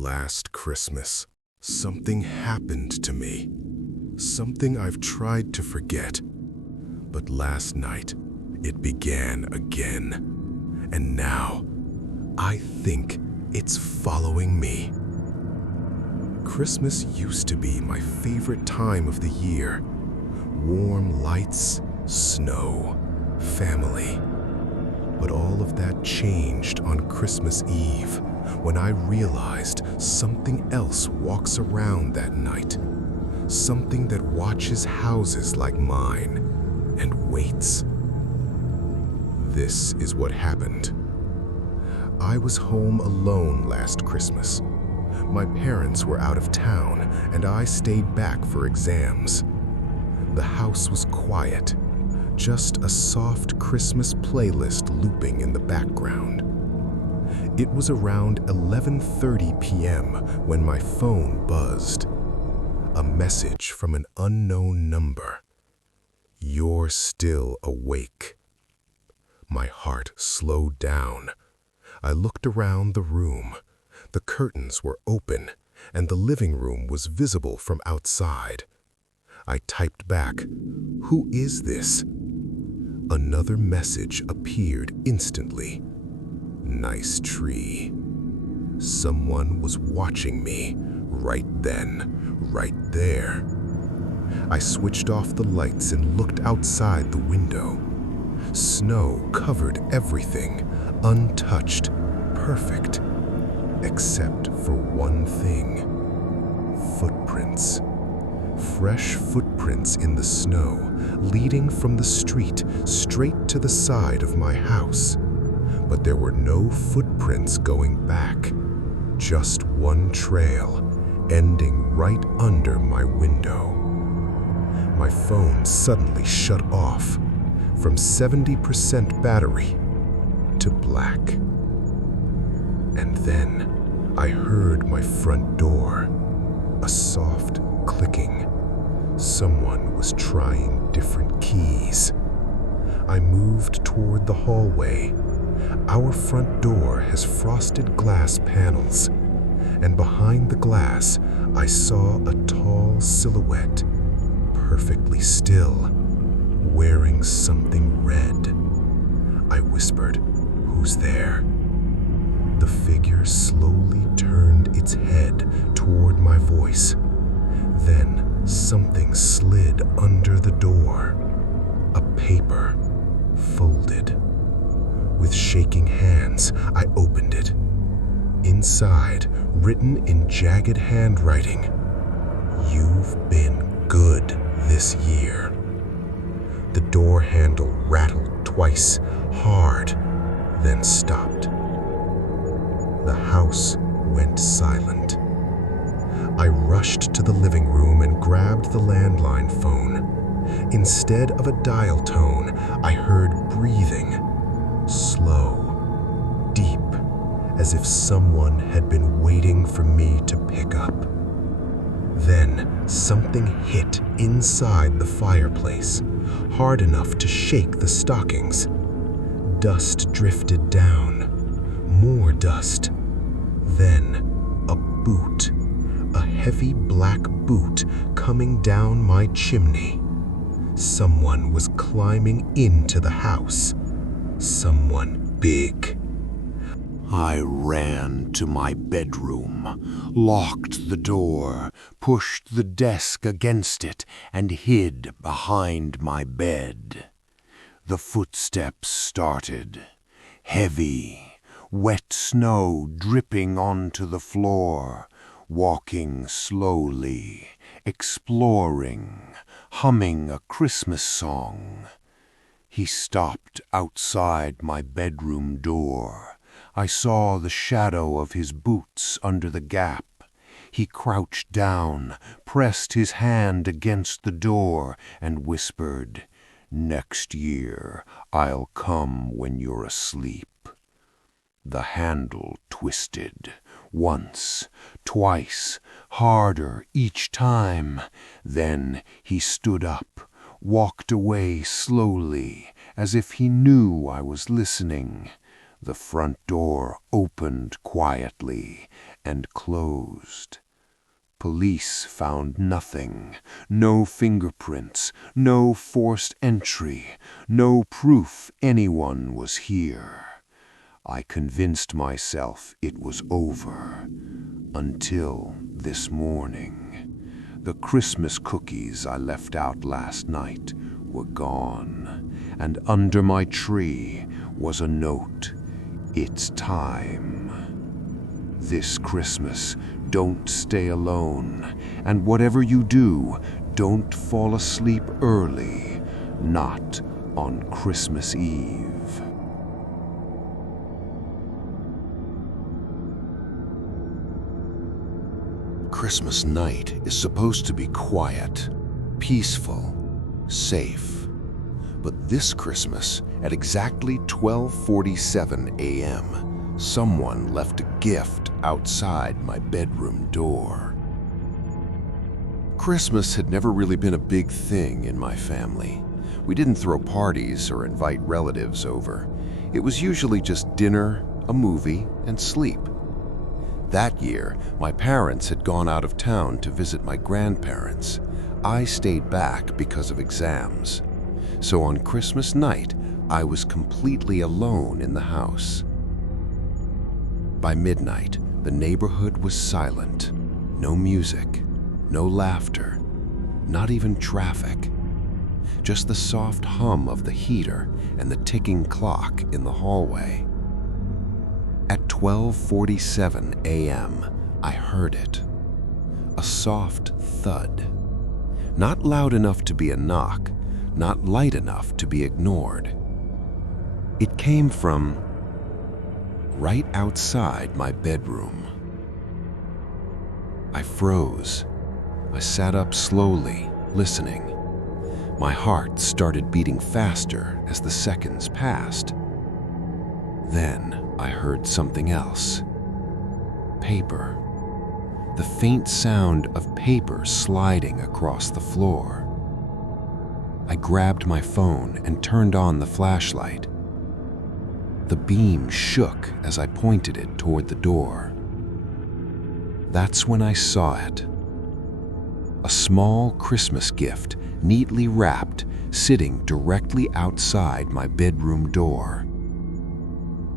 Last Christmas, something happened to me. Something I've tried to forget. But last night, it began again. And now, I think it's following me. Christmas used to be my favorite time of the year. Warm lights, snow, family. But all of that changed on Christmas Eve when I realized something else walks around that night. Something that watches houses like mine and waits. This is what happened. I was home alone last Christmas. My parents were out of town and I stayed back for exams. The house was quiet, just a soft Christmas playlist looping in the background. It was around 11:30 p.m. when my phone buzzed. A message from an unknown number. "You're still awake." My heart slowed down. I looked around the room. The curtains were open, and the living room was visible from outside. I typed back, "Who is this?" Another message appeared instantly. "Nice tree." Someone was watching me, right then, right there. I switched off the lights and looked outside the window. Snow covered everything, untouched, perfect. Except for one thing. Footprints. Fresh footprints in the snow, leading from the street straight to the side of my house. But there were no footprints going back. Just one trail, ending right under my window. My phone suddenly shut off, from 70% battery to black. And then I heard my front door, a soft clicking. Someone was trying different keys. I moved toward the hallway. Our front door has frosted glass panels, and behind the glass, I saw a tall silhouette, perfectly still, wearing something red. I whispered, "Who's there?" The figure slowly turned its head toward my voice. Then something slid under the door. A paper, folded. With shaking hands, I opened it. Inside, written in jagged handwriting, "You've been good this year." The door handle rattled twice, hard, then stopped. The house went silent. I rushed to the living room and grabbed the landline phone. Instead of a dial tone, I heard breathing, slow, deep, as if someone had been waiting for me to pick up. Then something hit inside the fireplace, hard enough to shake the stockings. Dust drifted down, more dust. Then a boot, a heavy black boot coming down my chimney. Someone was climbing into the house. Someone big. I ran to my bedroom, locked the door, pushed the desk against it, and hid behind my bed. The footsteps started, heavy, wet snow dripping onto the floor, walking slowly, exploring, humming a Christmas song. He stopped outside my bedroom door. I saw the shadow of his boots under the gap. He crouched down, pressed his hand against the door, and whispered, "Next year I'll come when you're asleep." The handle twisted, once, twice, harder each time. Then he stood up, walked away slowly, as if he knew I was listening. The front door opened quietly, and closed. Police found nothing, no fingerprints, no forced entry, no proof anyone was here. I convinced myself it was over, until this morning. The Christmas cookies I left out last night were gone, and under my tree was a note. It's time. This Christmas, don't stay alone, and whatever you do, don't fall asleep early, not on Christmas Eve. Christmas night is supposed to be quiet, peaceful, safe. But this Christmas, at exactly 12:47 a.m., someone left a gift outside my bedroom door. Christmas had never really been a big thing in my family. We didn't throw parties or invite relatives over. It was usually just dinner, a movie, and sleep. That year, my parents had gone out of town to visit my grandparents. I stayed back because of exams. So on Christmas night, I was completely alone in the house. By midnight, the neighborhood was silent. No music, no laughter, not even traffic. Just the soft hum of the heater and the ticking clock in the hallway. At 12:47 a.m., I heard it. A soft thud. Not loud enough to be a knock, not light enough to be ignored. It came from right outside my bedroom. I froze. I sat up slowly, listening. My heart started beating faster as the seconds passed. Then I heard something else. Paper. The faint sound of paper sliding across the floor. I grabbed my phone and turned on the flashlight. The beam shook as I pointed it toward the door. That's when I saw it. A small Christmas gift, neatly wrapped, sitting directly outside my bedroom door.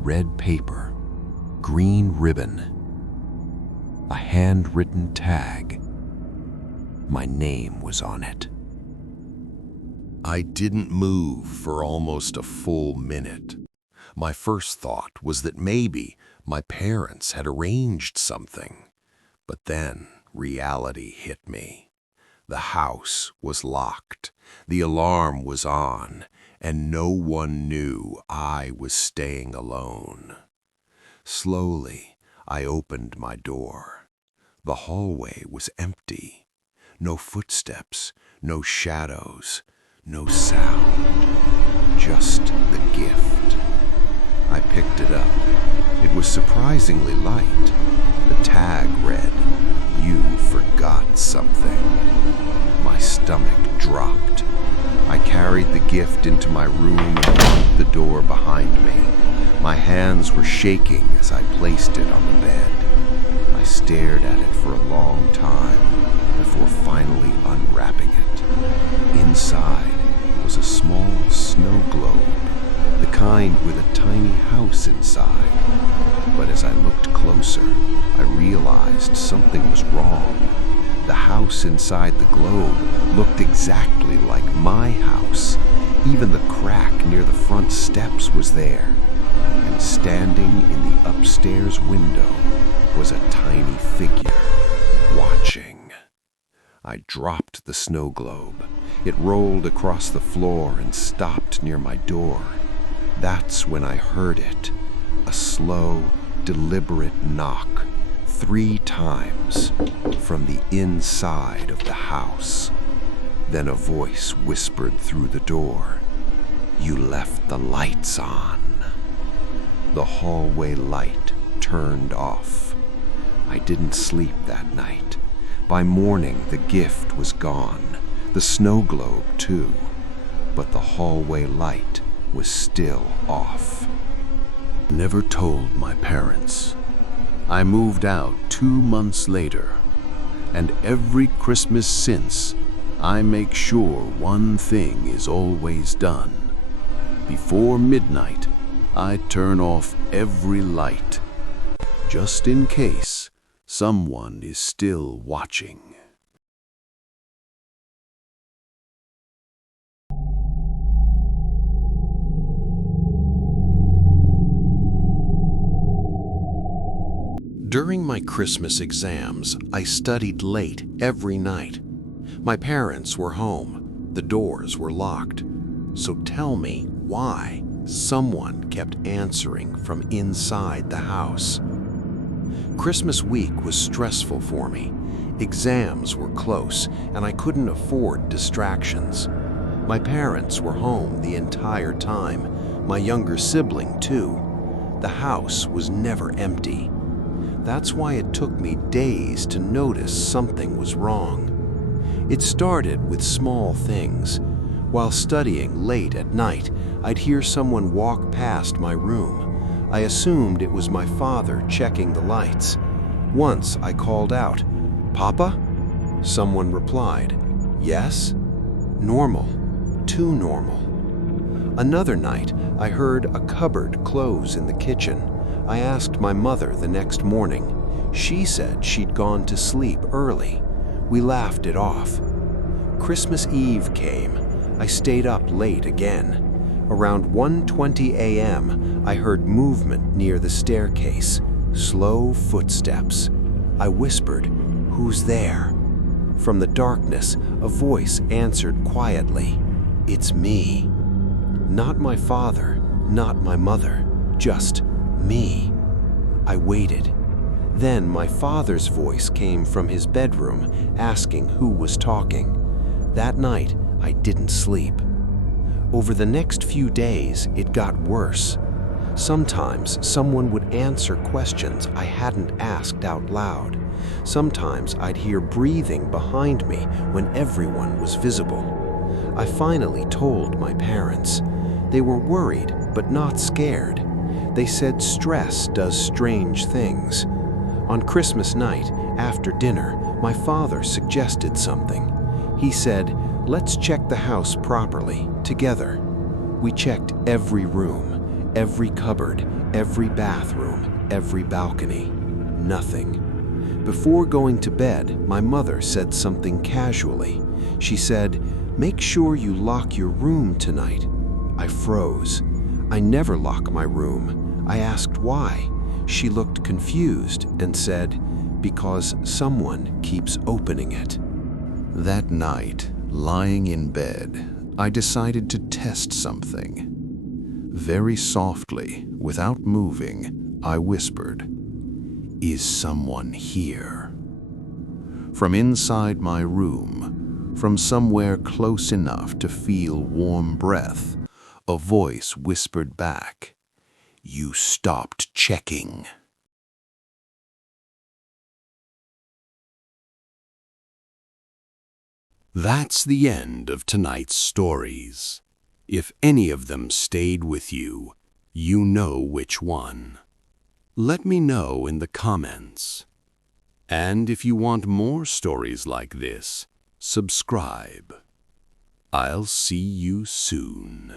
Red paper, green ribbon, a handwritten tag. My name was on it. I didn't move for almost a full minute. My first thought was that maybe my parents had arranged something. But then reality hit me. The house was locked, the alarm was on, and no one knew I was staying alone. Slowly, I opened my door. The hallway was empty. No footsteps, no shadows, no sound. Just the gift. I picked it up. It was surprisingly light. The tag read, "You forgot something." My stomach dropped. I carried the gift into my room and locked the door behind me. My hands were shaking as I placed it on the bed. I stared at it for a long time before finally unwrapping it. Inside was a small snow globe, the kind with a tiny house inside. But as I looked closer, I realized something was wrong. The house inside the globe looked exactly like my house. Even the crack near the front steps was there. And standing in the upstairs window was a tiny figure, watching. I dropped the snow globe. It rolled across the floor and stopped near my door. That's when I heard it. A slow, deliberate knock, 3 times, from the inside of the house. Then a voice whispered through the door, "You left the lights on." The hallway light turned off. I didn't sleep that night. By morning, the gift was gone, the snow globe too, but the hallway light was still off. Never told my parents. I moved out 2 months later, and every Christmas since, I make sure one thing is always done. Before midnight, I turn off every light, just in case someone is still watching. During my Christmas exams, I studied late every night. My parents were home. The doors were locked. So tell me why someone kept answering from inside the house. Christmas week was stressful for me. Exams were close, and I couldn't afford distractions. My parents were home the entire time, my younger sibling too. The house was never empty. That's why it took me days to notice something was wrong. It started with small things. While studying late at night, I'd hear someone walk past my room. I assumed it was my father checking the lights. Once I called out, "Papa?" Someone replied, "Yes?" Normal. Too normal. Another night, I heard a cupboard close in the kitchen. I asked my mother the next morning. She said she'd gone to sleep early. We laughed it off. Christmas Eve came. I stayed up late again. Around 1:20 a.m., I heard movement near the staircase, slow footsteps. I whispered, "Who's there?" From the darkness, a voice answered quietly, "It's me." Not my father, not my mother, just me. I waited. Then my father's voice came from his bedroom, asking who was talking. That night, I didn't sleep. Over the next few days, it got worse. Sometimes someone would answer questions I hadn't asked out loud. Sometimes I'd hear breathing behind me when everyone was visible. I finally told my parents. They were worried, but not scared. They said stress does strange things. On Christmas night, after dinner, my father suggested something. He said, "Let's check the house properly, together." We checked every room, every cupboard, every bathroom, every balcony. Nothing. Before going to bed, my mother said something casually. She said, "Make sure you lock your room tonight." I froze. I never lock my room. I asked why. She looked confused and said, "Because someone keeps opening it." That night, lying in bed, I decided to test something. Very softly, without moving, I whispered, "Is someone here?" From inside my room, from somewhere close enough to feel warm breath, a voice whispered back, "You stopped checking." That's the end of tonight's stories. If any of them stayed with you, you know which one. Let me know in the comments. And if you want more stories like this, subscribe. I'll see you soon.